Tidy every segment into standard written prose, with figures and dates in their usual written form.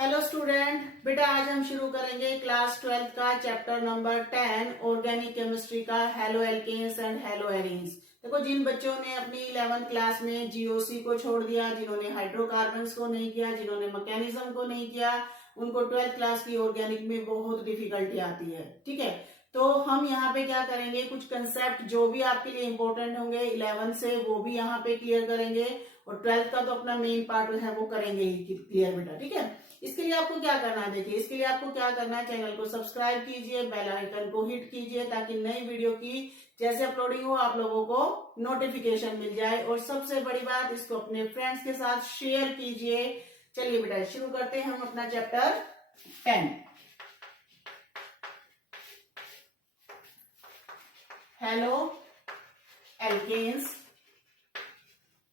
Hello student, बेटा आज हम शुरू करेंगे क्लास 12th का चैप्टर नंबर 10 ऑर्गेनिक केमिस्ट्री का haloalkanes and haloarenes. देखो, जिन बच्चों ने अपनी 11th क्लास में जीओसी को छोड़ दिया, जिन्होंने हाइड्रोकार्बन्स को नहीं किया, जिन्होंने मैकेनिज्म को नहीं किया, उनको 12th क्लास की ऑर्गेनिक में बहुत डिफिकल्टी आती है। ठीक है, तो हम यहाँ पे क्या करेंगे, कुछ कंसेप्ट जो भी आपके लिए इंपॉर्टेंट होंगे 11th से वो भी यहाँ पे क्लियर करेंगे और 12th का तो अपना मेन पार्ट है वो करेंगे ही क्लियर बेटा। ठीक है, इसके लिए आपको क्या करना है, देखिए इसके लिए आपको क्या करना है, चैनल को सब्सक्राइब कीजिए, बेल आइकन को हिट कीजिए ताकि नई वीडियो की जैसे अपलोडिंग हो आप लोगों को नोटिफिकेशन मिल जाए। और सबसे बड़ी बात, इसको अपने फ्रेंड्स के साथ शेयर कीजिए। चलिए बेटा शुरू करते हैं हम अपना chapter 10 haloalkanes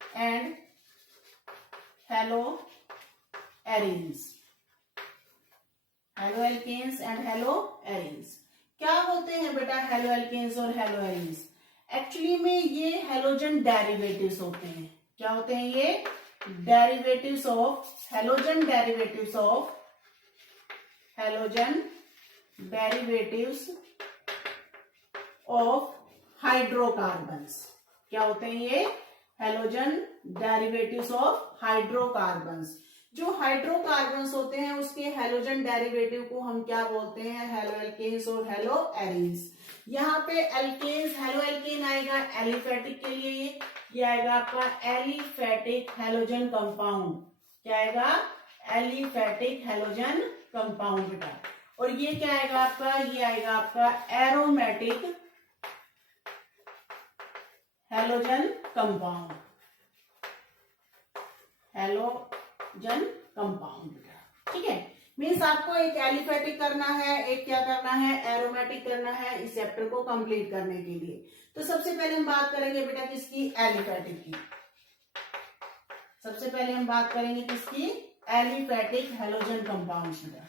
and haloarenes. Haloalkanes and haloarenes क्या होते हैं बेटा? हेलो एल्केन्स और हेलो एरीन्स एक्चुअली में ये हेलोजन डेरिवेटिव्स होते हैं। क्या होते हैं ये? Derivatives of halogen derivatives of halogen derivatives of hydrocarbons. क्या होते हैं ये? Halogen derivatives of hydrocarbons. जो हाइड्रोकार्बन्स होते हैं उसके हेलोजन डेरिवेटिव को हम क्या बोलते हैं? हेलो एल्केन्स और हेलो एरीन्स। यहाँ पे एल्केन्स, हेलो एल्केन आएगा एलिफेटिक के लिए, ये आएगा आपका एलिफेटिक हेलोजन कंपाउंड। क्या आएगा? एलिफेटिक हेलोजन कंपाउंड बेटा। और ये क्या आएगा आपका? ये आएगा आपका aromatic halogen compound. Halogen compound बेटा। ठीक है, मीन्स आपको एक एलिफेटिक करना है, एक क्या करना है? एरोमेटिक करना है इस चैप्टर को कंप्लीट करने के लिए। तो सबसे पहले हम बात करेंगे बेटा किसकी? एलिफेटिक की। सबसे पहले हम बात करेंगे किसकी? एलिफेटिक हेलोजन कंपाउंड बेटा।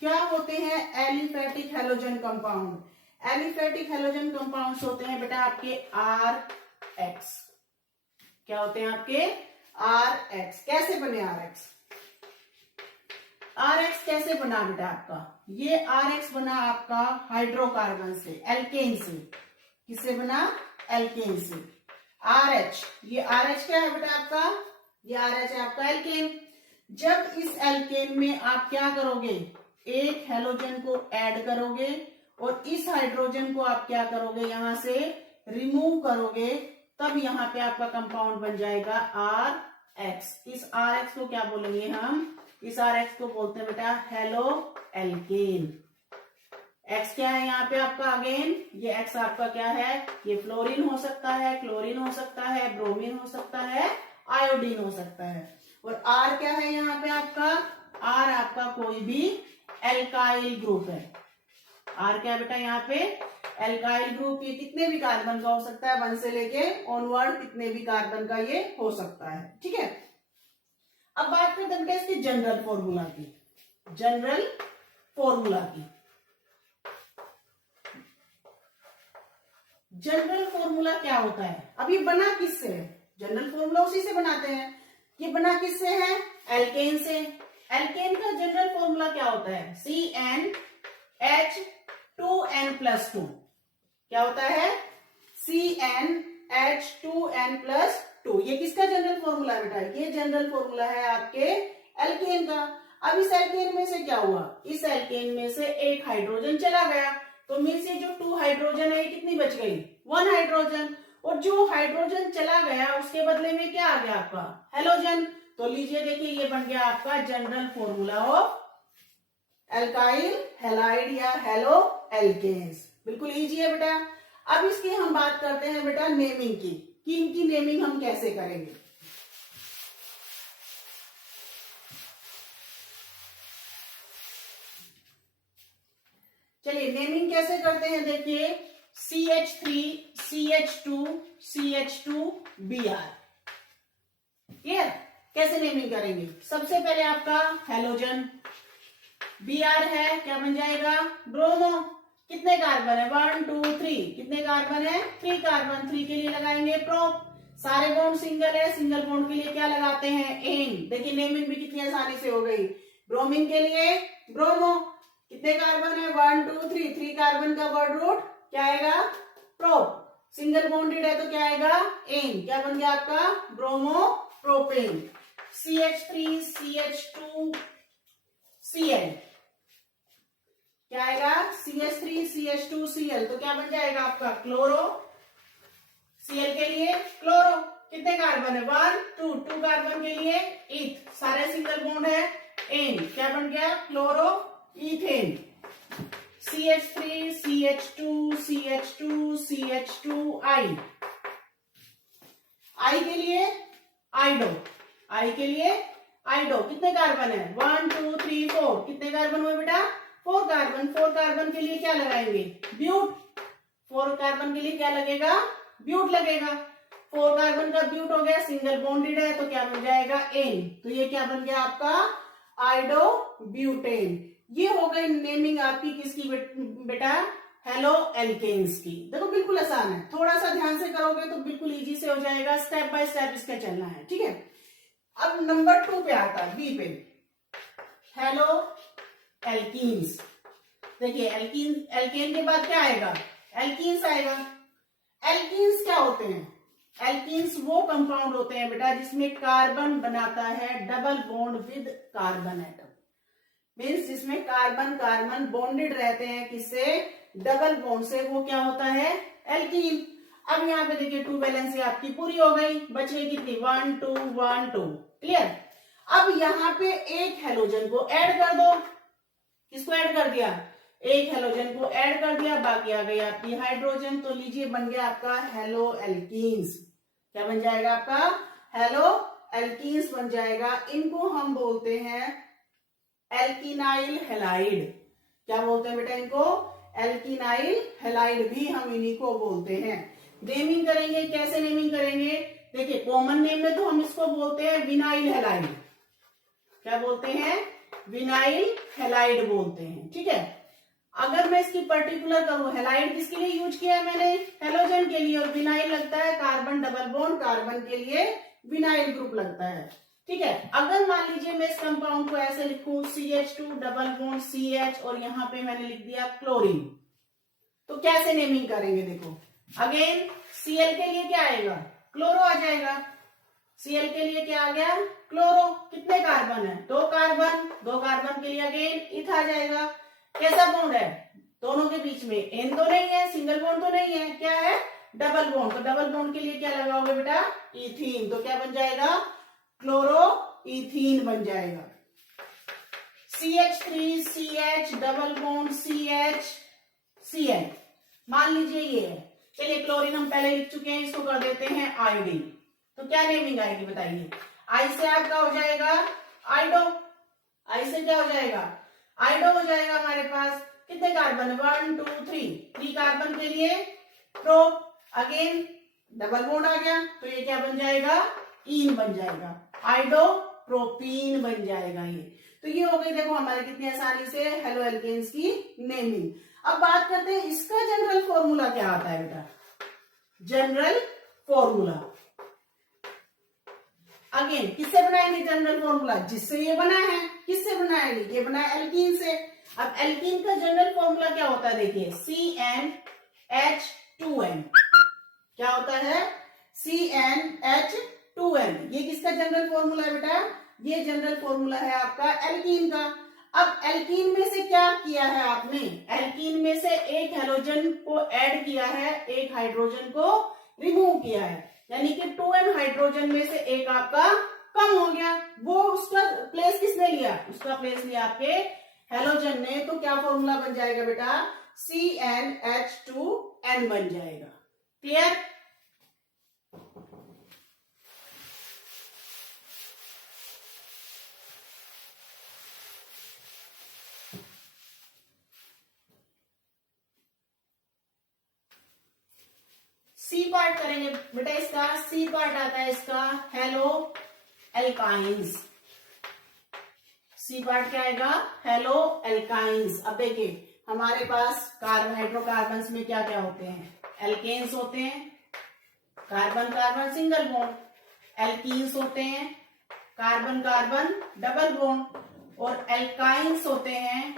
क्या होते हैं aliphatic halogen compound? Aliphatic halogen compounds होते हैं बेटा आपके RX। क्या होते हैं आपके? RX। कैसे बने RX? RX कैसे बना बेटा आपका? ये RX बना आपका हाइड्रोकार्बन से, एल्केन से। किससे बना? एल्केन से। RH, ये RH क्या है बेटा आपका? ये RH है आपका एल्केन। जब इस एल्केन में आप क्या करोगे? एक हेलोजन को ऐड करोगे और इस हाइड्रोजन को आप क्या करोगे? यहां से रिमूव करोगे, तब यहां पे आपका कंपाउंड बन जाएगा RX। इस RX को क्या बोलेंगे हम? इस RX को बोलते हैं बेटा हेलो एल्केन। X क्या है यहाँ पे आपका? अगेन ये X आपका क्या है? ये फ्लोरीन हो सकता है, क्लोरीन हो सकता है, ब्रोमीन हो सकता है, आयोडीन हो सकता है। और R क्या है यहाँ पे आपका? R आपका कोई भी एल्काइल ग्रुप है। R क्या है बेटा यहाँ पे? Alkyl group. ये कितने भी कार्बन का हो सकता है, 1 से लेके ऑनवर्ड कितने भी कार्बन का ये हो सकता है। ठीक है, अब बात करते हैं बेटा इसके जनरल फॉर्मूला की। जनरल फॉर्मूला की। जनरल फॉर्मूला क्या होता है? अब ये बना किससे है? जनरल फॉर्मूला उसी से बनाते हैं। ये बना किससे है? एल्केन से। एल्केन का जनरल फॉर्मूला क्या होता है? CnH2n+2। क्या होता है? CnH2n+2। ये किसका जनरल फॉर्मूला है बेटा? ये जनरल फॉर्मूला है आपके एल्केन का। अब इस एल्केन में से क्या हुआ? इस एल्केन में से एक हाइड्रोजन चला गया, तो मीन्स ये जो 2 हाइड्रोजन है ये कितनी बच गई? 1 हाइड्रोजन। और जो हाइड्रोजन चला गया उसके बदले में क्या आ गया आपका? हेलोजन। तो लीजिए देखिए, ये बन गया आपका general formula of alkyl halide या हेलो एल्केन्स। बिल्कुल इजी है बेटा। अब इसकी हम बात करते हैं बेटा नेमिंग की, कि इनकी नेमिंग हम कैसे करेंगे। चलिए नेमिंग कैसे करते हैं, देखिए CH3 CH2 CH2Br। क्लियर? कैसे नेमिंग करेंगे? सबसे पहले आपका हेलोजन Br है, क्या बन जाएगा? ब्रोमो। कितने कार्बन है? 1 2 3। कितने कार्बन है? 3 कार्बन। 3 के लिए लगाएंगे प्रो। सारे बॉन्ड सिंगल है, सिंगल बॉन्ड के लिए क्या लगाते हैं, एन। देखिए नेमिंग भी कितनी आसानी से हो गई। ब्रोमीन के लिए ब्रोमो, कितने कार्बन है, 1 2 3, 3 कार्बन का वर्ड रूट क्या आएगा, प्रो। सिंगल बॉन्डेड है तो क्या आएगा, एन। क्या बन गया आपका, bromo propane. CH3 CH2 Cl, क्या आएगा, CH3 CH2 Cl, तो क्या बन जाएगा आपका, क्लोरो। Cl के लिए क्लोरो, कितने कार्बन है, 1 2, 2 कार्बन के लिए ईथ, सारे सिंगल बॉन्ड है, एन। क्या बन गया, chloro ethane. CH3 CH2 CH2 CH2I, I के लिए आइडो, I के लिए आइडो, कितने कार्बन है, 1 2 3 4, कितने कार्बन हुए बेटा, 4 कार्बन। 4 कार्बन के लिए क्या लगाएंगे, ब्यूट। 4 कार्बन के लिए क्या लगेगा, ब्यूट लगेगा। 4 कार्बन का ब्यूट हो गया, सिंगल बॉन्डेड है तो क्या बन जाएगा, एन। तो ये क्या बन गया आपका, आइडो ब्यूटेन। ये हो गई नेमिंग आपकी किसकी बेटा, हेलो एल्केन्स की। देखो बिल्कुल आसान है, थोड़ा सा ध्यान से करोगे तो बिल्कुल इजी से हो जाएगा, स्टेप बाय स्टेप इसका चलना है, ठीक है। अब नंबर 2 पे आता है, बी पे, हेलो एल्कीन्स। देखिए एल्केन के बाद क्या आएगा, एल्कीन्स आएगा। एल्कीन्स क्या होते हैं, एल्कीन्स वो कंपाउंड होते हैं बेटा जिसमें कार्बन बनाता है double bond with carbon atom. Means जिसमें कार्बन कार्बन बॉन्डेड रहते हैं, किससे, डबल बॉन्ड से, वो क्या होता है, एल्कीन। अब यहाँ पे देखिए 2 वैलेंसी आपकी पूरी हो गई, बचे कितनी, 1 2 1 2, क्लियर। अब यहाँ पे एक हेलोजन को ऐड कर दो, किसको ऐड कर दिया, एक हेलोजन को ऐड कर दिया, बाकी आ गई आपकी हाइड्रोजन। तो लीजिए बन गया आपका हेलो एल्कीन्स। क्या बन जाएगा आपका, हेलो एल्कीन्स बन जाएगा। इनको हम बोलते हैं एल्किनाइल हेलाइड। क्या बोलते हैं बेटा इनको, एल्किनाइल हेलाइड भी हम इन्हीं को बोलते हैं। नेमिंग करेंगे, कैसे नेमिंग करेंगे, देखिए कॉमन नेम में तो हम इसको बोलते हैं विनाइल हेलाइड। क्या बोलते हैं, विनाइल हेलाइड बोलते हैं, ठीक है। अगर मैं इसकी पर्टिकुलर करूं, हेलाइड किसके लिए यूज किया है मैंने, हेलोजन के लिए, और विनाइल लगता है कार्बन डबल बॉन्ड, कार्बन के लिए विनाइल ग्रुप लगता है, ठीक है। अगर मान लीजिए मैं इस कंपाउंड को ऐसे लिखूं, CH2 डबल बॉन्ड CH, और यहां पे मैंने लिख दिया क्लोरीन, तो कैसे नेमिंग करेंगे, देखो अगेन Cl के लिए क्या आएगा, क्लोरो आ जाएगा। Cl के लिए क्या आ गया, क्लोरो, कितने कार्बन है, 2 कार्बन, 2 कार्बन के लिए अगेन इथ आ जाएगा। कैसा बॉन्ड है, दोनों के बीच में एन तो नहीं है, सिंगल बॉन्ड तो नहीं है, क्या है, डबल बॉन्ड। तो डबल बॉन्ड के लिए क्या लगाओगे बेटा, इथीन। तो क्या बन जाएगा, क्लोरो इथीन बन जाएगा। CH3 CH double bond CH Cl, मान लीजिए ये है। चलिए क्लोरीन हम पहले लिख चुके हैं, इसको कर देते हैं आयोडीन। तो क्या नेमिंग आएगी बताइए, आई से आपका हो जाएगा आइडो, आई से क्या हो जाएगा, आइडो हो जाएगा। हमारे पास कितने कार्बन है, 1 2 3, 3 कार्बन के लिए प्रो, अगेन डबल बॉन्ड आ गया, तो ये क्या बन जाएगा, ईन बन जाएगा, आइडो प्रोपीन बन जाएगा ये। तो ये हो गई देखो हमारे कितनी आसानी से हेलो एल्केन्स की नेमिंग। अब बात करते हैं इसका जनरल फॉर्मूला क्या आता है बेटा, जनरल फॉर्मूला। अगेन किससे बनाएंगे जनरल फॉर्मूला, जिससे ये बना है, किससे बनाएंगे, ये बना है एल्कीन से। अब एल्कीन का जनरल फॉर्मूला क्या होता है, देखिए CnH2n, क्या होता है, CnH2n। ये किसका जनरल फॉर्मूला है बेटा, ये जनरल फॉर्मूला है आपका एल्कीन का। अब एल्कीन में से क्या किया है आपने, एल्कीन में से एक हेलोजन को ऐड किया है, एक हाइड्रोजन को रिमूव किया है, यानी कि 2n हाइड्रोजन में से एक आपका कम हो गया। वो उसका प्लेस किसने लिया, उसका प्लेस लिया आपके हेलोजन ने। तो क्या फॉर्मूला बन जाएगा बेटा, CnH2n बन जाएगा। क्लियर। सी पार्ट करेंगे बेटा इसका, सी पार्ट आता है इसका हेलो एल्काइंस। सी पार्ट क्या आएगा, हेलो एल्काइंस। अब देखिए हमारे पास हाइड्रोकार्बन्स में क्या क्या होते हैं, एल्केन्स होते हैं, carbon carbon single bond, alkenes होते हैं कार्बन कार्बन डबल बॉन्ड, और एल्काइंस होते हैं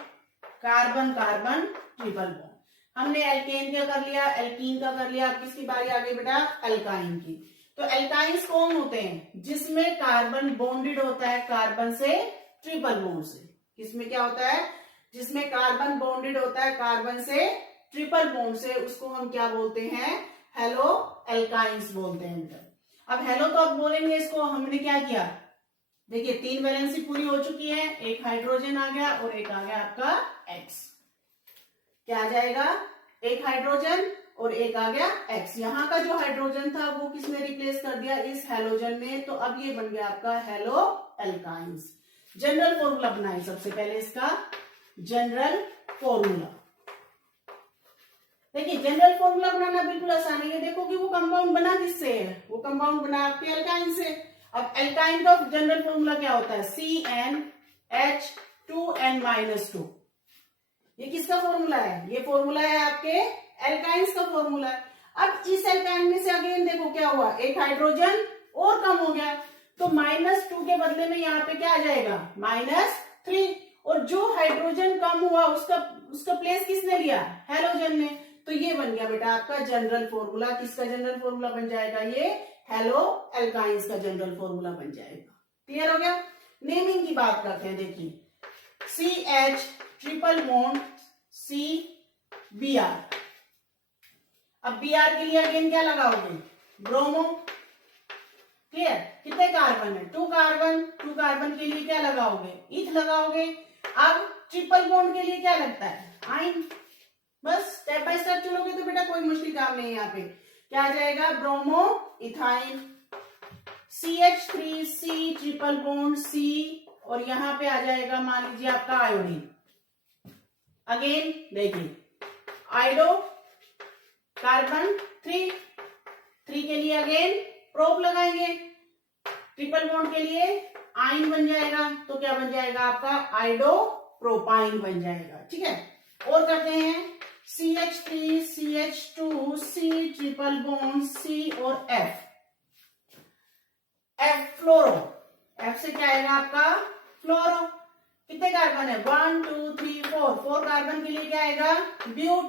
कार्बन कार्बन ट्रिपल बॉन्ड। हमने एल्केन का कर लिया, एल्कीन का कर लिया, अब किसकी बारी आ गई बेटा? एल्काइन की। तो एल्काइंस कौन होते हैं? जिसमें कार्बन बॉन्डेड होता है कार्बन से ट्रिपल बॉन्ड से। किसमें क्या होता है? जिसमें कार्बन बॉन्डेड होता है कार्बन से ट्रिपल बॉन्ड से, उसको हम क्या बोलते हैं? हेलो एल्काइंस बोलते हैं। अब हेलो तो अब बोलेंगे इसको, हमने क्या किया? देखिए 3 वैलेंसी पूरी हो चुकी है, एक हाइड्रोजन आ गया और एक आ गया आपका एक्स। क्या आ जाएगा? एक हाइड्रोजन और एक आ गया एक्स। यहाँ का जो हाइड्रोजन था वो किसने रिप्लेस कर दिया? इस हेलोजन ने। तो अब ये बन गया आपका हेलो एल्काइंस। जनरल फॉर्मूला बनाए सबसे पहले इसका, जनरल फॉर्मूला। देखिए जनरल फॉर्मूला बनाना बिल्कुल आसान है। देखो कि वो कंपाउंड बना किससे है? वो कंपाउंड बना आपके एल्काइन से। अब एल्काइन का जनरल फॉर्मूला क्या होता है? CnH2n-2। ये किसका फॉर्मूला है? ये फॉर्मूला है आपके एल्काइंस का फॉर्मूला है। अब इस एल्काइन में से अगेन देखो क्या हुआ, एक हाइड्रोजन और कम हो गया, तो -2 के बदले में यहाँ पे क्या आ जाएगा? -3। और जो हाइड्रोजन कम हुआ उसका प्लेस किसने लिया? हेलोजन ने। तो ये बन गया बेटा आपका जनरल फॉर्मूला। किसका जनरल फॉर्मूला बन जाएगा? ये हेलो एल्काइंस का जनरल फॉर्मूला बन जाएगा। क्लियर हो गया? नेमिंग की बात करते हैं। देखिए CH ट्रिपल बॉन्ड CBr। अब Br के लिए अगेन क्या लगाओगे? ब्रोमो। क्लियर? कितने कार्बन है? 2 कार्बन। 2 कार्बन के लिए क्या लगाओगे? ईथ लगाओगे। अब ट्रिपल बॉन्ड के लिए क्या लगता है? आइन। बस स्टेप बाय स्टेप चलोगे तो बेटा कोई मुश्किल काम नहीं है। यहाँ पे क्या आ जाएगा? Bromo ethyne. CH3C triple bond C, और यहां पे आ जाएगा मान लीजिए आपका आयोडीन। अगेन देखिए आयोडो कार्बन 3 के लिए अगेन प्रोप लगाएंगे। ट्रिपल बॉन्ड के लिए आइन बन जाएगा, तो क्या बन जाएगा आपका? आयोडो प्रोपाइन बन जाएगा। ठीक है, और करते हैं CH3 CH2 C triple bond C और F फ्लोरो। F से क्या आएगा आपका? फ्लोरो। कितने कार्बन है? 1 2 3 4। 4 कार्बन के लिए क्या आएगा? ब्यूट।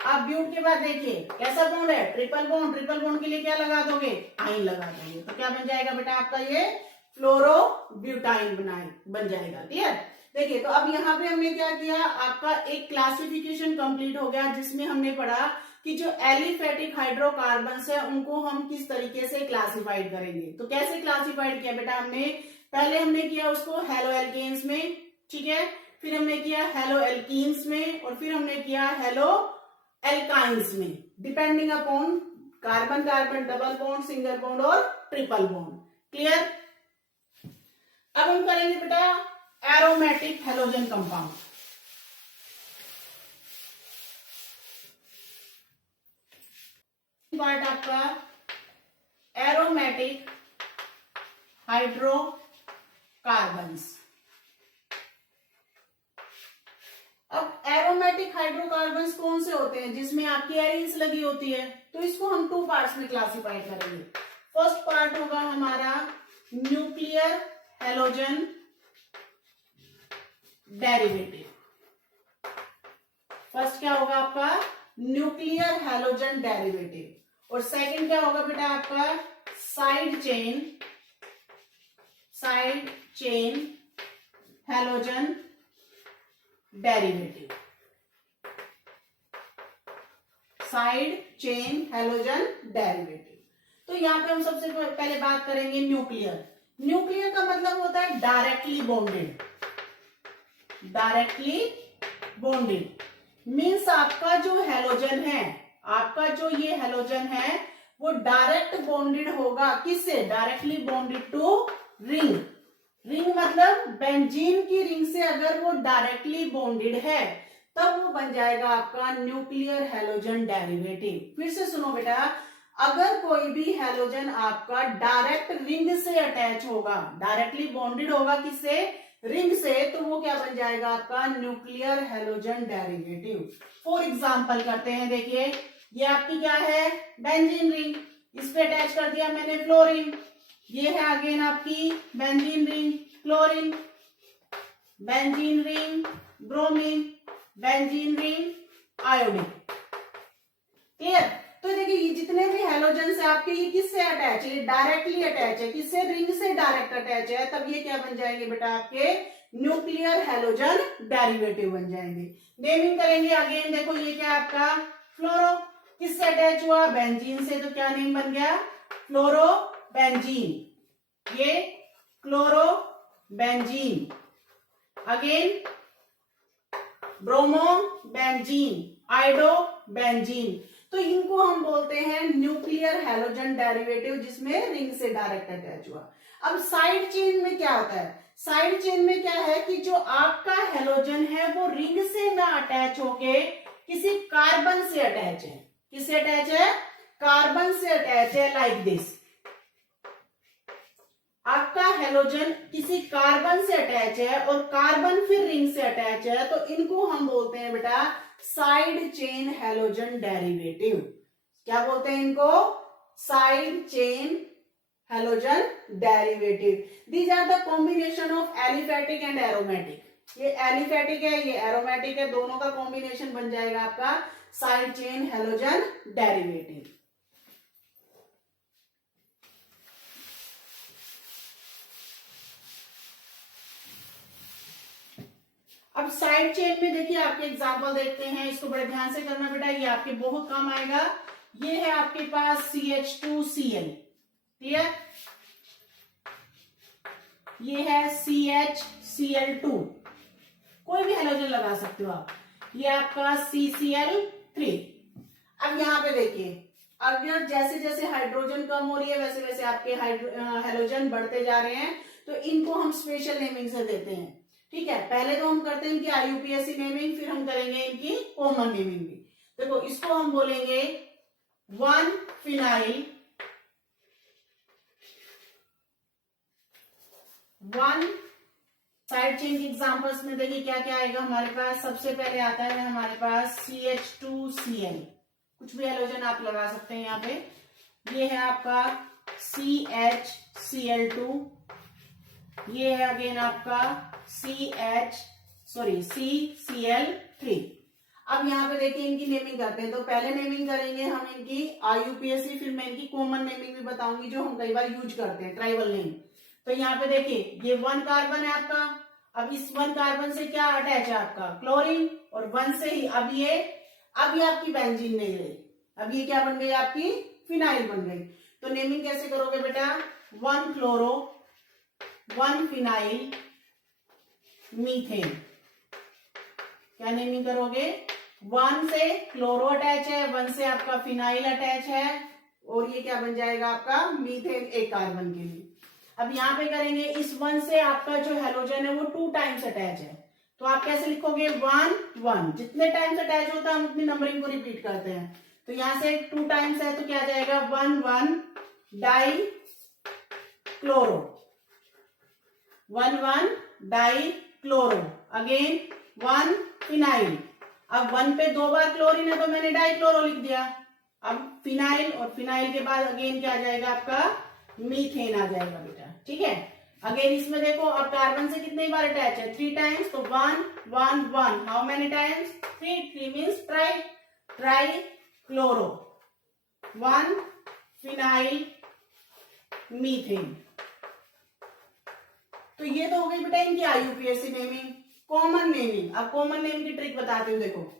अब ब्यूट के बाद देखिए कैसा बॉन्ड है? Triple bond. ट्रिपल बॉन्ड के लिए क्या लगा दोगे? आइन लगा दोगे। तो क्या बन जाएगा बेटा आपका? ये फ्लोरो ब्यूटाइन बन जाएगा। क्लियर? देखिए तो अब यहाँ पे हमने क्या किया? आपका एक क्लासिफिकेशन कंप्लीट हो गया, जिसमें हमने पढ़ा कि जो एलिफेटिक हाइड्रोकार्बन्स है उनको हम किस तरीके से क्लासिफाइड करेंगे। तो कैसे क्लासिफाइड किया बेटा हमने? पहले हमने किया उसको हेलो एल्केन्स में, ठीक है, फिर हमने किया हेलो एल्कीन्स में, और फिर हमने किया हेलो एल्काइंस में, depending upon carbon carbon double bond, single bond और ट्रिपल बॉन्ड। क्लियर? अब हम करेंगे बेटा एरोमेटिक हेलोजन कंपाउंड। पार्ट आपका एरोमेटिक हाइड्रोकार्बन्स। अब एरोमेटिक हाइड्रोकार्बन्स कौन से होते हैं? जिसमें आपकी एरीन्स लगी होती है। तो इसको हम 2 पार्ट्स में क्लासिफाई करेंगे। फर्स्ट पार्ट होगा हमारा न्यूक्लियर हेलोजन डेरिवेटिव। फर्स्ट क्या होगा आपका? Nuclear halogen derivative. और सेकंड क्या होगा बेटा आपका? Side chain halogen derivative. Side chain halogen derivative. तो यहां पे हम सबसे पहले बात करेंगे न्यूक्लियर। न्यूक्लियर का मतलब होता है directly bonded. Directly bonded means आपका जो हेलोजन है, आपका जो ये हेलोजन है वो डायरेक्ट बॉन्डेड होगा किससे? Directly bonded to ring. Ring मतलब बेंजीन की रिंग से अगर वो डायरेक्टली बॉन्डेड है तब वो बन जाएगा आपका न्यूक्लियर हेलोजन डेरिवेटिव। फिर से सुनो बेटा, अगर कोई भी हेलोजन आपका डायरेक्ट रिंग से अटैच होगा, डायरेक्टली बॉन्डेड होगा किससे? रिंग से, तो वो क्या बन जाएगा आपका? Nuclear halogen derivative. For example करते हैं, देखिए ये आपकी क्या है? Benzene ring. इस पे अटैच कर दिया मैंने फ्लोरीन, ये है अगेन आपकी benzene ring, chlorine, benzene ring, bromine, benzene ring, iodine. Clear? तो देखिए ये जितने भी हेलोजन है आपके, ये किससे अटैच है? ये डायरेक्टली अटैच है, किससे? रिंग से डायरेक्ट अटैच है, तब ये क्या बन जाएंगे बेटा? आपके न्यूक्लियर हेलोजन डेरिवेटिव बन जाएंगे। नेमिंग करेंगे अगेन, देखो ये क्या आपका फ्लोरो, किससे अटैच हुआ? बेंजीन से, तो क्या नेम बन गया? Fluoro benzene. ये chloro benzene, again bromo benzene, iodo benzene. तो इनको हम बोलते हैं न्यूक्लियर हेलोजन डेरिवेटिव, जिसमें रिंग से डायरेक्ट अटैच हुआ। अब साइड चेन में क्या होता है? साइड चेन में क्या है कि जो आपका हेलोजन है वो रिंग से ना अटैच होके किसी कार्बन से अटैच है। किससे अटैच है? कार्बन से अटैच है, लाइक दिस। आपका हेलोजन किसी कार्बन से अटैच है और कार्बन फिर रिंग से अटैच है, तो इनको हम बोलते हैं बेटा साइड चेन हेलोजन डेरिवेटिव। क्या बोलते हैं इनको? Side chain halogen derivative. These are the combination of aliphatic and aromatic. ये एलिफेटिक है, ये एरोमेटिक है, दोनों का कॉम्बिनेशन बन जाएगा आपका साइड चेन हेलोजन डेरिवेटिव। अब साइड चेन में देखिए आपके एग्जांपल देखते हैं, इसको बड़े ध्यान से करना बेटा, ये आपके बहुत काम आएगा। ये है आपके पास CH2Cl, क्लियर? ये है CHCl2, कोई भी हेलोजन लगा सकते हो आप। ये आपका CCl3। अब यहां पे देखिए, अगर जैसे जैसे हाइड्रोजन कम हो रही है वैसे वैसे आपके हेलोजन बढ़ते जा रहे हैं, तो इनको हम स्पेशल नेमिंग से देते हैं। ठीक है, पहले तो हम करते हैं इनकी IUPAC नेमिंग, फिर हम करेंगे इनकी कॉमन नेमिंग भी। देखो इसको हम बोलेंगे 1 फिनाइल, 1 साइड चेन के एग्जांपल्स में देखिए क्या क्या आएगा हमारे पास। सबसे पहले आता है हमारे पास CH2Cl, कुछ भी हेलोजन आप लगा सकते हैं यहाँ पे। ये है आपका CHCl2, ये है अगेन आपका CCl3। अब यहाँ पे देखिए इनकी नेमिंग करते हैं, तो पहले नेमिंग करेंगे हम इनकी IUPAC, फिर मैं इनकी कॉमन नेमिंग भी बताऊंगी जो हम कई बार यूज करते हैं, ट्राइबल नेम। तो यहाँ पे देखिए ये 1 कार्बन है आपका। अब इस 1 कार्बन से क्या अटैच है आपका? क्लोरीन, और 1 से ही अब ये आपकी बेंजीन नहीं रही, अब ये क्या बन गई? आपकी फिनाइल बन गई। तो नेमिंग कैसे करोगे बेटा? 1 क्लोरो, 1 फिनाइल, मीथेन। क्या नेमिंग करोगे? 1 से क्लोरो अटैच है, 1 से आपका फिनाइल अटैच है, और ये क्या बन जाएगा आपका? मीथेन, एक कार्बन के लिए। अब यहां पे करेंगे, इस 1 से आपका जो हेलोजन है वो 2 टाइम्स अटैच है, तो आप कैसे लिखोगे? 1 1, जितने टाइम्स अटैच होता है हम उतनी नंबरिंग को रिपीट करते हैं। तो यहां से 2 टाइम्स है तो क्या जाएगा? 1 1 die chloro, 1 1 die chloro, again 1 phenyl. अब 1 पे 2 बार क्लोरीन है तो मैंने डाई क्लोरो लिख दिया। अब फिनाइल, और फिनाइल के बाद अगेन क्या आ जाएगा आपका? मीथेन आ जाएगा बेटा। ठीक है, अगेन इसमें देखो अब कार्बन से कितनी बार अटैच है? 3 टाइम्स, तो 1 1 1, how many times? 3 means try chloro, 1 phenyl methane. तो ये तो हो गई बेटा इनकी IUPAC नेमिंग। कॉमन नेमिंग, अब कॉमन नेम की ट्रिक बताती हूँ। देखो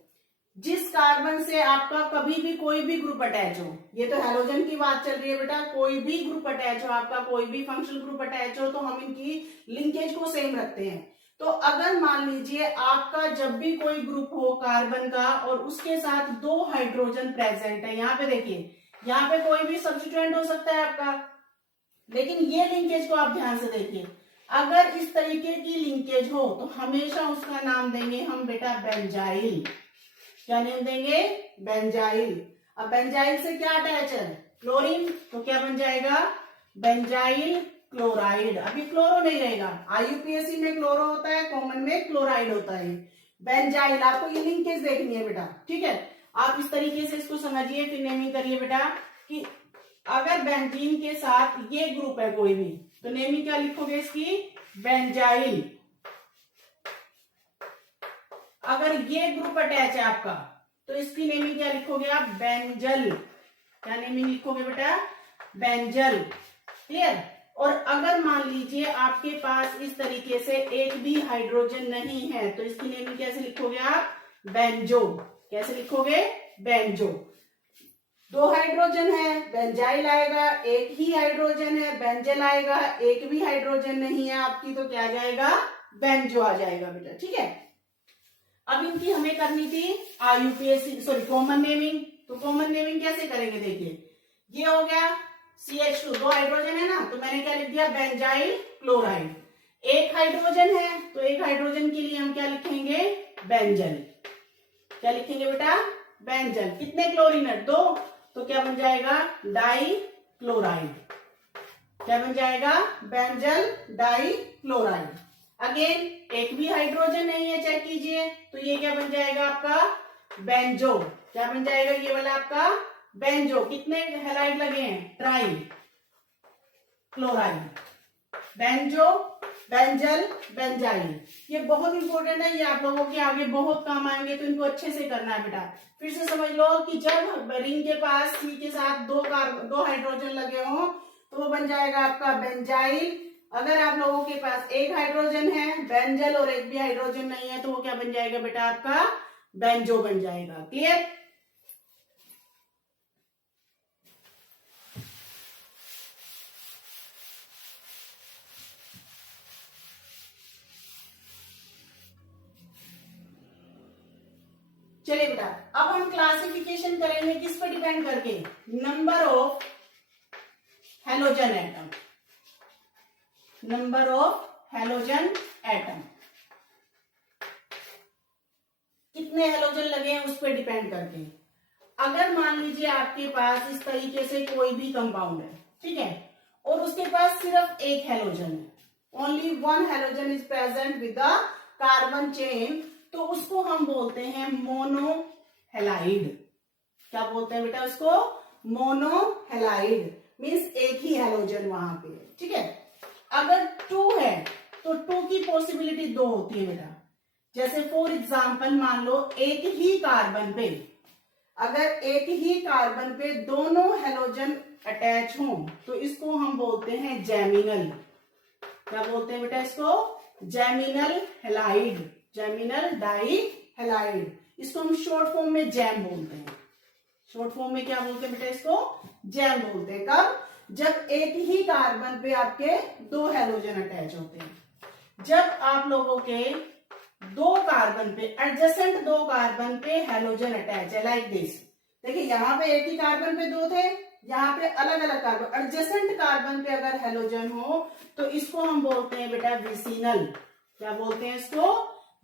जिस कार्बन से आपका कभी भी कोई भी ग्रुप अटैच हो, ये तो हेलोजन की बात चल रही है बेटा, कोई भी ग्रुप अटैच हो आपका, कोई भी फंक्शनल ग्रुप अटैच हो, तो हम इनकी लिंकेज को सेम रखते हैं। तो अगर मान लीजिए आपका जब भी कोई ग्रुप हो कार्बन का और उसके साथ 2 हाइड्रोजन प्रेजेंट है, यहाँ पे देखिए, यहाँ पे कोई भी सब्स्टिट्यूएंट हो सकता है आपका, लेकिन ये लिंकेज को आप ध्यान से देखिए, अगर इस तरीके की लिंकेज हो तो हमेशा उसका नाम देंगे हम बेटा बेंजाइल। क्या नेम देंगे? बेंजाइल। अब बेंजाइल से क्या अटैच है? क्लोरीन, तो क्या बन जाएगा? Benzyl chloride. अभी क्लोरो नहीं रहेगा, IUPAC में क्लोरो होता है, कॉमन में क्लोराइड होता है। बेंजाइल, आपको ये लिंकेज देखनी है बेटा। ठीक है, आप इस तरीके से इसको समझिए, फिर नेमिंग करिए बेटा कि अगर बेंजीन के साथ ये ग्रुप है कोई भी, तो नेमिंग क्या लिखोगे इसकी? बेंजाइल। अगर ये ग्रुप अटैच है आपका, तो इसकी नेमिंग क्या लिखोगे आप? बेंजल। क्या नेमिंग लिखोगे बेटा? बेंजल। क्लियर? और अगर मान लीजिए आपके पास इस तरीके से एक भी हाइड्रोजन नहीं है, तो इसकी नेमिंग कैसे लिखोगे आप? बेंजो। कैसे लिखोगे? बेंजो। दो हाइड्रोजन है, बेंजाइल आएगा। एक ही हाइड्रोजन है, बेंजल आएगा। एक भी हाइड्रोजन नहीं है आपकी, तो क्या आ जाएगा? बेंजो आ जाएगा बेटा। ठीक है, अब इनकी हमें करनी थी यूपीएससी सॉरी कॉमन नेमिंग। तो कॉमन नेमिंग कैसे करेंगे? देखिए, ये हो गया CH2, दो हाइड्रोजन है ना, तो मैंने क्या लिख दिया? Benzyl chloride. एक हाइड्रोजन है, तो एक हाइड्रोजन के लिए हम क्या लिखेंगे? बेंजल। क्या लिखेंगे बेटा? बेंजल। कितने क्लोरीन है? दो, तो क्या बन जाएगा? Dichloride. क्या बन जाएगा? Benzyl die chloride. अगेन एक भी हाइड्रोजन नहीं है, चेक कीजिए, तो ये क्या बन जाएगा आपका? बेंजो। क्या बन जाएगा? ये वाला आपका बेंजो। कितने हैलाइड लगे हैं? Trichloride. Benzo, benzal, benzyl. ये बहुत इंपॉर्टेंट है, ये आप लोगों के आगे बहुत काम आएंगे, तो इनको अच्छे से करना है बेटा। फिर से समझ लो कि जब रिंग के पास C के साथ दो हाइड्रोजन लगे हों, तो वो बन जाएगा आपका बेंजाइल। अगर आप लोगों के पास एक हाइड्रोजन है बेंजल और एक भी हाइड्रोजन नहीं है, तो वो क्या बन जाएगा बेटा? आपका बेंजो बन जाएगा। क्लियर? चलिए बेटा, अब हम क्लासिफिकेशन करेंगे किस पर डिपेंड करके? Number of halogen atom. Number of halogen atom, कितने हेलोजन लगे हैं उस पर डिपेंड करके। अगर मान लीजिए आपके पास इस तरीके से कोई भी कंपाउंड है, ठीक है, और उसके पास सिर्फ एक हेलोजन है, only one halogen is present with the carbon chain, तो उसको हम बोलते हैं मोनोहेलाइड। क्या बोलते हैं बेटा उसको? मोनोहेलाइड। मीन्स एक ही हेलोजन वहां पे है। ठीक है, अगर टू है तो टू की पॉसिबिलिटी दो होती है बेटा। जैसे फॉर एग्जाम्पल मान लो एक ही कार्बन पे, अगर एक ही कार्बन पे दोनों हेलोजन अटैच हों, तो इसको हम बोलते हैं जैमिनल। क्या बोलते हैं बेटा इसको? जैमिनल हेलाइड, जैमिनल डाई हेलाइड। इसको हम शॉर्ट फॉर्म में जैम बोलते हैं। शॉर्ट फॉर्म में क्या बोलते हैं बेटा इसको? जैम बोलते हैं। कब? जब एक ही कार्बन पे आपके दो हेलोजन अटैच होते हैं। जब आप लोगों के दो कार्बन पे, एडजेसेंट दो कार्बन पे हेलोजन अटैच है, लाइक दिस। देखिए यहाँ पे एक ही कार्बन पे दो थे, यहाँ पे अलग अलग कार्बन, एडजेसेंट कार्बन पे अगर हेलोजन हो, तो इसको हम बोलते हैं बेटा विसिनल। क्या बोलते हैं इसको?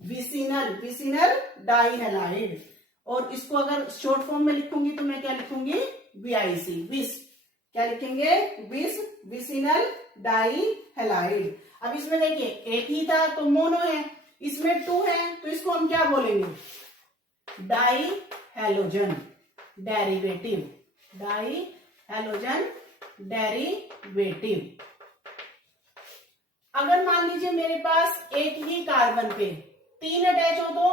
Vicinal, vicinal die halide. और इसको अगर शॉर्ट फॉर्म में लिखूंगी तो मैं क्या लिखूंगी? VIC, विस। क्या लिखेंगे? विस, विसिनल डाई हेलाइड। अब इसमें देखिए एक ही था तो मोनो है, इसमें टू है तो इसको हम क्या बोलेंगे? Die halogen derivative, die halogen derivative. अगर मान लीजिए मेरे पास एक ही कार्बन पे तीन अटैच हो, तो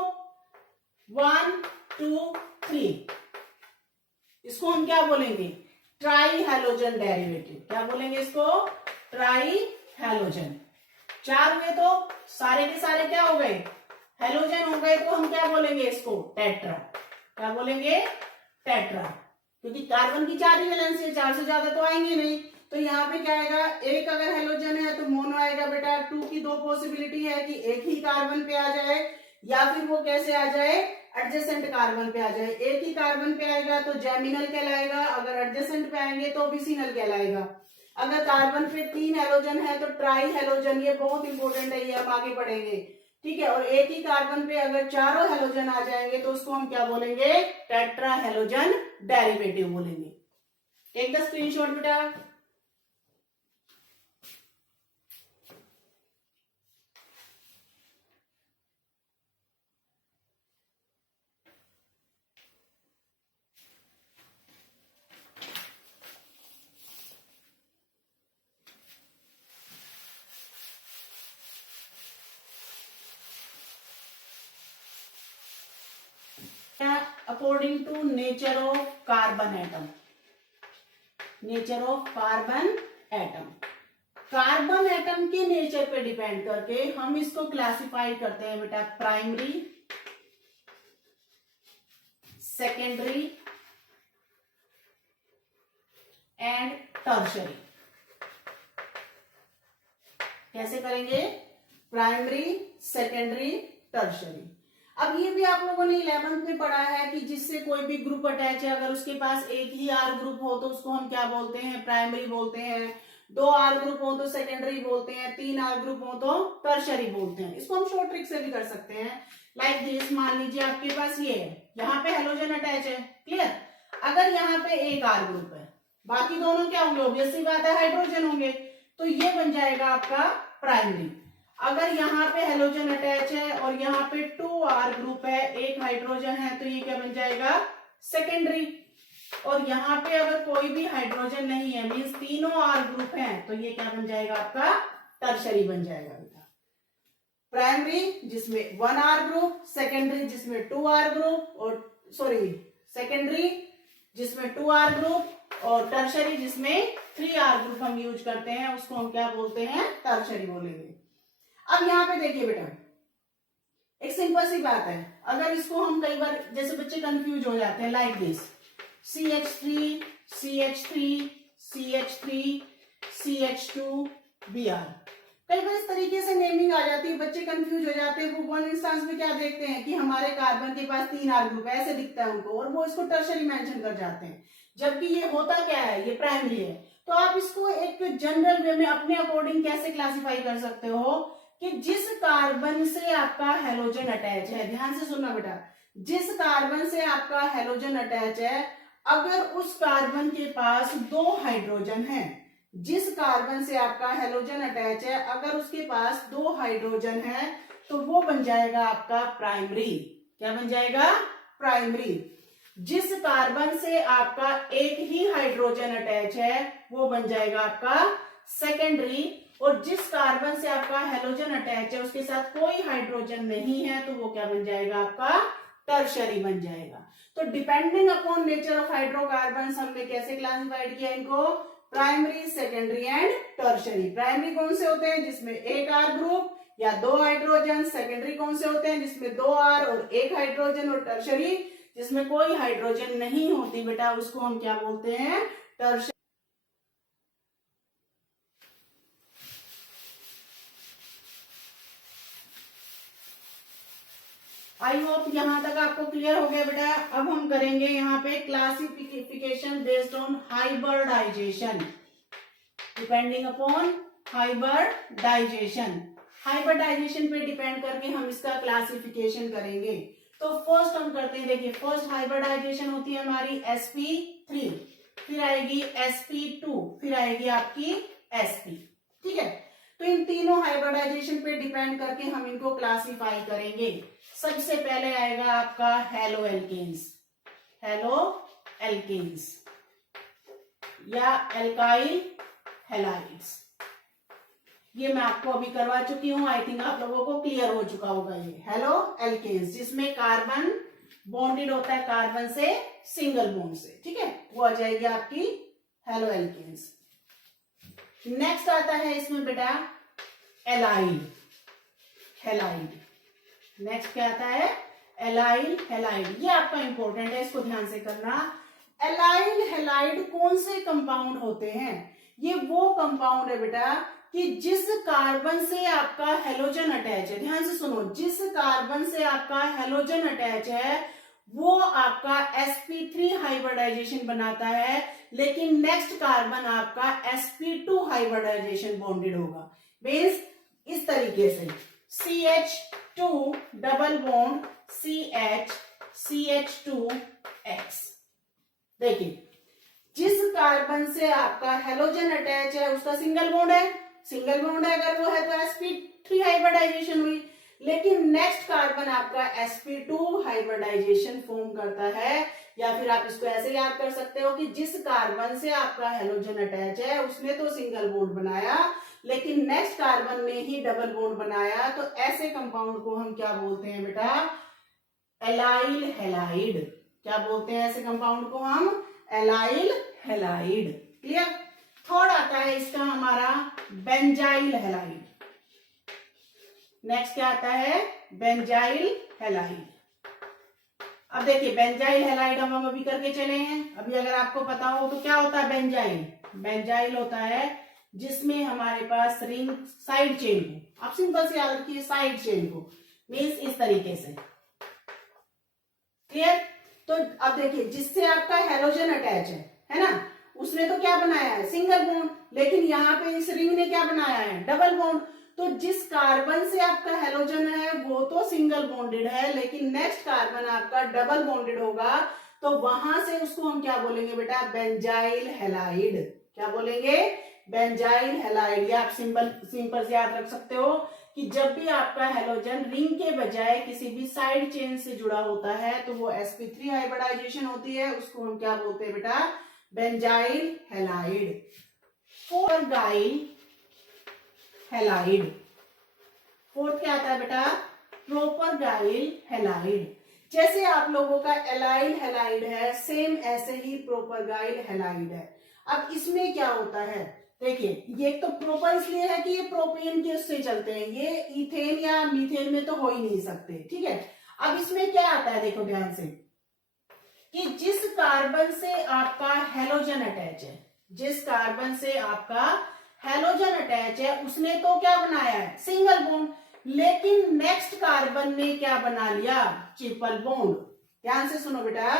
1 2 3, इसको हम क्या बोलेंगे? Try halogen derivative. क्या बोलेंगे इसको? Try halogen. चार हुए तो सारे के सारे क्या हो गए? हेलोजन हो गए, तो हम क्या बोलेंगे इसको? टेट्रा। क्या बोलेंगे? टेट्रा। क्योंकि कार्बन की चार ही वैलेंसी है, चार से ज्यादा तो आएंगे नहीं। तो यहाँ पे क्या आएगा? एक अगर हेलोजन है तो मोनो आएगा बेटा। टू की दो पॉसिबिलिटी है कि एक ही कार्बन पे आ जाए, या फिर वो कैसे आ जाए? एडजेसेंट कार्बन पे आ जाए। एक ही कार्बन पे आएगा तो जैमिनल कहलाएगा, अगर एडजेसेंट पे आएंगे तो विसिनल कहलाएगा। अगर कार्बन पे तीन हेलोजन है तो ट्राई हेलोजन, ये बहुत इंपॉर्टेंट है, ये हम आगे पढ़ेंगे। ठीक है, और एक ही कार्बन पे अगर चारों हेलोजन आ जाएंगे तो उसको हम क्या बोलेंगे? टेट्रा हेलोजन डेरिवेटिव बोलेंगे। टेक द स्क्रीनशॉट बेटा। According to nature of carbon atom, nature of carbon atom, carbon atom के नेचर पे डिपेंड करके हम इसको क्लासिफाई करते हैं बेटा प्राइमरी, सेकेंडरी एंड टर्शरी। कैसे करेंगे? Primary, secondary, tertiary. अब ये भी आप लोगों ने 11th में पढ़ा है कि जिससे कोई भी ग्रुप अटैच है, अगर उसके पास एक ही आर ग्रुप हो तो उसको हम क्या बोलते हैं? प्राइमरी बोलते हैं। 2 आर ग्रुप हो तो सेकेंडरी बोलते हैं। 3 आर ग्रुप हो तो टर्शरी बोलते हैं। इसको हम शॉर्ट ट्रिक से भी कर सकते हैं। लाइक दिस, मान लीजिए आपके पास ये है, यहाँ पे हेलोजन अटैच है, क्लियर। अगर यहाँ पे एक आर ग्रुप है, बाकी दोनों क्या होंगे? ऑब्वियसली बात है हाइड्रोजन होंगे, तो ये बन जाएगा आपका प्राइमरी। अगर यहाँ पे हेलोजन अटैच है और यहाँ पे 2 आर ग्रुप है, एक हाइड्रोजन है, तो ये क्या बन जाएगा? सेकेंडरी। और यहाँ पे अगर कोई भी हाइड्रोजन नहीं है, मीन्स तीनों आर ग्रुप हैं, तो ये क्या बन जाएगा? आपका टर्शरी बन जाएगा बेटा। प्राइमरी जिसमें 1 आर ग्रुप, सेकेंडरी जिसमें 2 आर ग्रुप, और सेकेंडरी जिसमें 2 आर ग्रुप, और टर्शरी जिसमें 3 आर ग्रुप हम यूज करते हैं, उसको हम क्या बोलते हैं? टर्शरी बोलेंगे। अब यहाँ पे देखिए बेटा, एक सिंपल सी बात है, अगर इसको हम कई बार, जैसे बच्चे कंफ्यूज हो जाते हैं, like this CH3 CH3 CH3 CH2 Br, कई बार इस तरीके से नेमिंग आ जाती है, बच्चे कंफ्यूज हो जाते हैं। वो वन इंस्टांस में क्या देखते हैं कि हमारे कार्बन के पास 3 आर ग्रुप ऐसे दिखता है उनको, और वो इसको टर्शरी मेंशन कर जाते हैं, जबकि ये होता क्या है? ये प्राइमरी है। तो आप इसको एक जनरल वे में अपने अकॉर्डिंग कैसे क्लासिफाई कर सकते हो कि जिस कार्बन से आपका हेलोजन अटैच है, ध्यान से सुनना बेटा, जिस कार्बन से आपका हेलोजन अटैच है, अगर उस कार्बन के पास 2 हाइड्रोजन है, जिस कार्बन से आपका हेलोजन अटैच है, अगर उसके पास 2 हाइड्रोजन है, तो वो बन जाएगा आपका प्राइमरी। क्या बन जाएगा? प्राइमरी। जिस कार्बन से आपका एक ही हाइड्रोजन अटैच है, वो बन जाएगा आपका सेकेंडरी। और जिस कार्बन से आपका हेलोजन अटैच है, उसके साथ कोई हाइड्रोजन नहीं है, तो वो क्या बन जाएगा? आपका टर्शरी बन जाएगा। तो depending upon nature of hydrocarbon हमने कैसे क्लासिफाइड किया इनको? Primary, secondary and tertiary. Primary कौन से होते हैं? जिसमें एक आर ग्रुप या 2 हाइड्रोजन। सेकेंडरी कौन से होते हैं? जिसमें 2 आर और 1 हाइड्रोजन। और टर्शरी जिसमें कोई हाइड्रोजन नहीं होती बेटा, उसको हम क्या बोलते हैं? टर्शरी। आई होप यहां तक आपको क्लियर हो गया बेटा। अब हम करेंगे यहाँ पे classification based on hybridization, depending upon hybridization. Hybridization पे डिपेंड करके हम इसका क्लासिफिकेशन करेंगे। तो फर्स्ट हम करते हैं, देखिए फर्स्ट हाइब्रिडाइजेशन होती है हमारी sp3, फिर आएगी sp2, फिर आएगी आपकी sp। ठीक है, तो इन तीनों हाइब्रिडाइजेशन पे डिपेंड करके हम इनको क्लासिफाई करेंगे। सबसे पहले आएगा आपका हेलो एल्केन्स, हेलो एल्केन्स या एल्काइल हैलाइड्स। ये मैं आपको अभी करवा चुकी हूं, आई थिंक आप लोगों को क्लियर हो चुका होगा। ये हेलो एल्केन्स जिसमें कार्बन बॉन्डेड होता है कार्बन से सिंगल बॉन्ड से, ठीक है, वो आ जाएगी आपकी हेलो एल्केन्स। नेक्स्ट आता है इसमें बेटा एलाइल हैलाइड। नेक्स्ट क्या आता है? Allyl halide. ये आपका इंपॉर्टेंट है, इसको ध्यान से करना। एलाइल हैलाइड कौन से कंपाउंड होते हैं? ये वो कंपाउंड है बेटा कि जिस कार्बन से आपका हेलोजन अटैच है, ध्यान से सुनो, जिस कार्बन से आपका हेलोजन अटैच है वो आपका sp3 हाइब्रिडाइजेशन बनाता है, लेकिन नेक्स्ट कार्बन आपका sp2 हाइब्रिडाइजेशन बॉन्डेड होगा। मींस इस तरीके से CH2 double bond CH CH2X। देखिए जिस कार्बन से आपका हेलोजन अटैच है उसका सिंगल बॉन्ड है, सिंगल बॉन्ड है अगर वो है तो sp3 हाइब्रिडाइजेशन हुई, लेकिन नेक्स्ट कार्बन आपका sp2 हाइब्रिडाइजेशन फॉर्म करता है। या फिर आप इसको ऐसे याद कर सकते हो कि जिस कार्बन से आपका हेलोजन अटैच है उसने तो सिंगल बॉन्ड बनाया, लेकिन नेक्स्ट कार्बन ने ही डबल बॉन्ड बनाया, तो ऐसे कंपाउंड को हम क्या बोलते हैं बेटा? Allyl halide. क्या बोलते हैं ऐसे कंपाउंड को हम? Allyl halide. क्लियर? थर्ड आता है इसका हमारा बेंजाइल हैलाइड। नेक्स्ट क्या आता है? Benzyl halide. अब देखिए बेंजाइल हैलाइड हम अभी करके चले हैं। अभी अगर आपको पता हो तो क्या होता है बेंजाइल? बेंजाइल होता है जिसमें हमारे पास रिंग साइड चेन को, आप सिंपल से याद रखिए साइड चेन को, मीन्स इस तरीके से। क्लियर? तो अब देखिए जिससे आपका हेलोजन अटैच है ना, उसने तो क्या बनाया है? Single bond. लेकिन यहाँ पे इस रिंग ने क्या बनाया है? Double bond. तो जिस कार्बन से आपका हेलोजन है वो तो सिंगल बॉन्डेड है, लेकिन नेक्स्ट कार्बन आपका डबल बॉन्डेड होगा, तो वहां से उसको हम क्या बोलेंगे बेटा? Benzyl halide. क्या बोलेंगे? Benzyl halide. या आप सिंपल से याद रख सकते हो कि जब भी आपका हेलोजन रिंग के बजाय किसी भी साइड चेन से जुड़ा होता है तो वो sp3 हाइब्रिडाइजेशन होती है, उसको हम क्या बोलते हैं बेटा? Benzyl halide. Propargyl halide. Fourth क्या आता है बेटा? Propargyl halide. जैसे आप लोगों का एलाइल हैलाइड है, सेम ऐसे ही प्रोपरगाइल हैलाइड है। अब इसमें क्या होता है? देखिए ये तो प्रोपर इसलिए है कि ये प्रोपेन के उससे चलते हैं, ये इथेन या मीथेन में तो हो ही नहीं सकते। ठीक है? अब इसमें क्या आता है देखो ध्यान से, कि जिस कार्बन से आपका हेलोजन अटैच है, जिस कार्बन से आपका हेलोजन अटैच है उसने तो क्या बनाया है? Single bond. लेकिन नेक्स्ट कार्बन ने क्या बना लिया? Triple bond. ध्यान से सुनो बेटा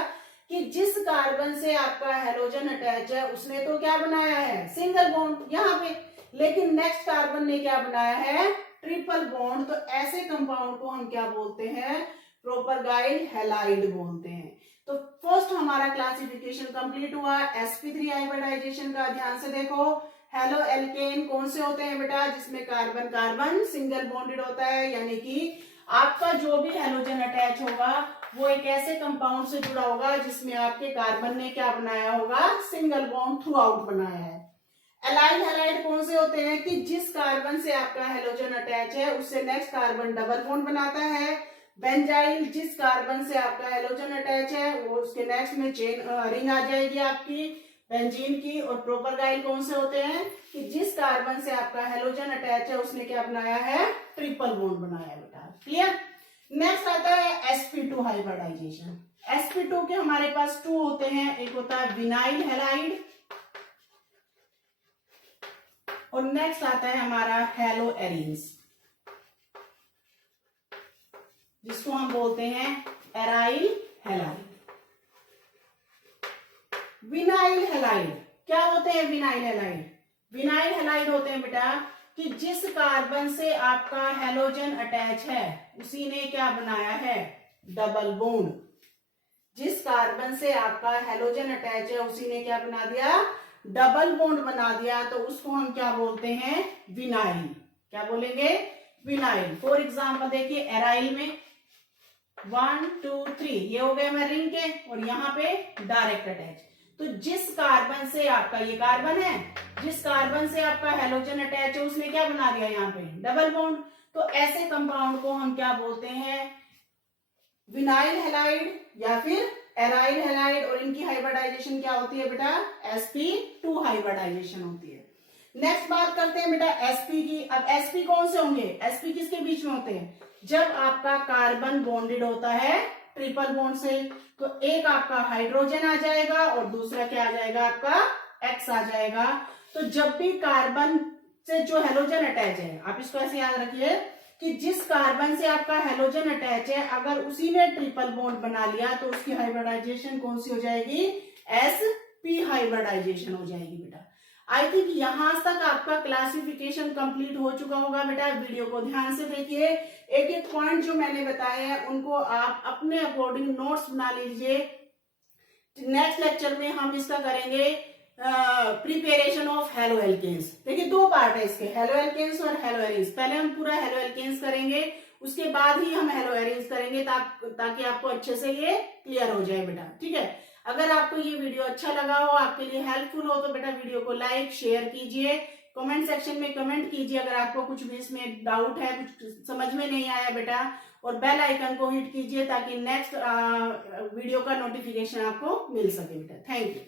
कि जिस कार्बन से आपका हेलोजन अटैच है उसने तो क्या बनाया है? सिंगल बॉन्ड यहाँ पे, लेकिन नेक्स्ट कार्बन ने क्या बनाया है? Triple bond. तो ऐसे कंपाउंड को हम क्या बोलते हैं? प्रोपरगाइल हैलाइड बोलते हैं। तो फर्स्ट हमारा क्लासिफिकेशन कंप्लीट हुआ sp3 हाइब्रिडाइजेशन का। ध्यान से देखो, हेलो एल्केन कौन से होते हैं बेटा? जिसमें कार्बन कार्बन सिंगल बॉन्डेड होता है, यानी कि आपका जो भी हेलोजन अटैच होगा वो एक ऐसे कंपाउंड से जुड़ा होगा जिसमें आपके कार्बन ने क्या बनाया होगा? सिंगल बॉन्ड थ्रू आउट बनाया है। एलाइल हैलाइड कौन से होते हैं? कि जिस कार्बन से आपका हेलोजन अटैच है उससे नेक्स्ट कार्बन डबल बॉन्ड बनाता है। बेंजाइल जिस कार्बन से आपका हेलोजन अटैच है वो उसके नेक्स्ट में चेन रिंग आ जाएगी आपकी बेंजीन की। और प्रोपरगाइल कौन से होते हैं? कि जिस कार्बन से आपका हेलोजन अटैच है उसने क्या बनाया है? ट्रिपल बॉन्ड बनाया है बेटा। क्लियर? नेक्स्ट आता है sp2 हाइब्रिडाइजेशन। sp2 के हमारे पास 2 होते हैं, एक होता है विनाइल हैलाइड और नेक्स्ट आता है हमारा हेलो एरीन्स, जिसको हम बोलते हैं एराइल हैलाइड। विनाइल हैलाइड क्या होते हैं? विनाइल हैलाइड, विनाइल हैलाइड होते हैं बेटा कि जिस कार्बन से आपका हेलोजन अटैच है उसी ने क्या बनाया है? Double bond. जिस कार्बन से आपका हेलोजन अटैच है उसी ने क्या बना दिया? डबल बॉन्ड बना दिया। तो उसको हम क्या बोलते हैं? विनाइल। क्या बोलेंगे? विनाइल। फॉर एग्जाम्पल देखिए एराइल में 1 2 3 ये हो गए हमारे रिंग के, और यहाँ पे डायरेक्ट अटैच। तो जिस कार्बन से आपका ये कार्बन है, जिस कार्बन से आपका हेलोजन अटैच है उसने क्या बना दिया? यहाँ पे डबल बॉन्ड। तो ऐसे कंपाउंड को हम क्या बोलते हैं? विनाइल हैलाइड या फिर एराइल हैलाइड। और इनकी हाइब्रिडाइजेशन क्या होती है बेटा? sp2 हाइब्रिडाइजेशन होती है। नेक्स्ट बात करते हैं बेटा sp की। अब sp कौन से होंगे? sp किसके बीच में होते हैं? जब आपका कार्बन बॉन्डेड होता है ट्रिपल बॉन्ड से, तो एक आपका हाइड्रोजन आ जाएगा और दूसरा क्या आ जाएगा? आपका X आ जाएगा। तो जब भी कार्बन से जो हेलोजन अटैच है, आप इसको ऐसे याद रखिए कि जिस कार्बन से आपका हेलोजन अटैच है अगर उसी ने ट्रिपल बॉन्ड बना लिया तो उसकी हाइब्रिडाइजेशन कौन सी हो जाएगी? sp हाइब्रिडाइजेशन हो जाएगी बेटा। आई थिंक यहां तक आपका क्लासिफिकेशन कंप्लीट हो चुका होगा बेटा। वीडियो को ध्यान से देखिए, एक एक पॉइंट जो मैंने बताए हैं उनको आप अपने अकॉर्डिंग नोट्स बना लीजिए। नेक्स्ट लेक्चर में हम इसका करेंगे प्रिपेरेशन ऑफ हेलो एल्केन्स। देखिए 2 पार्ट है इसके, हेलो एल्केन्स और हेलो एरीन्स। पहले हम पूरा हेलो एल्केन्स करेंगे, उसके बाद ही हम हेलो एरीन्स करेंगे ताकि आपको अच्छे से ये क्लियर हो जाए बेटा। ठीक है? अगर आपको ये वीडियो अच्छा लगा हो, आपके लिए हेल्पफुल हो, तो बेटा वीडियो को लाइक शेयर कीजिए। कमेंट सेक्शन में कमेंट कीजिए अगर आपको कुछ भी इसमें डाउट है, कुछ समझ में नहीं आया बेटा, और बेल आइकन को हिट कीजिए ताकि नेक्स्ट वीडियो का नोटिफिकेशन आपको मिल सके बेटा। Thank you.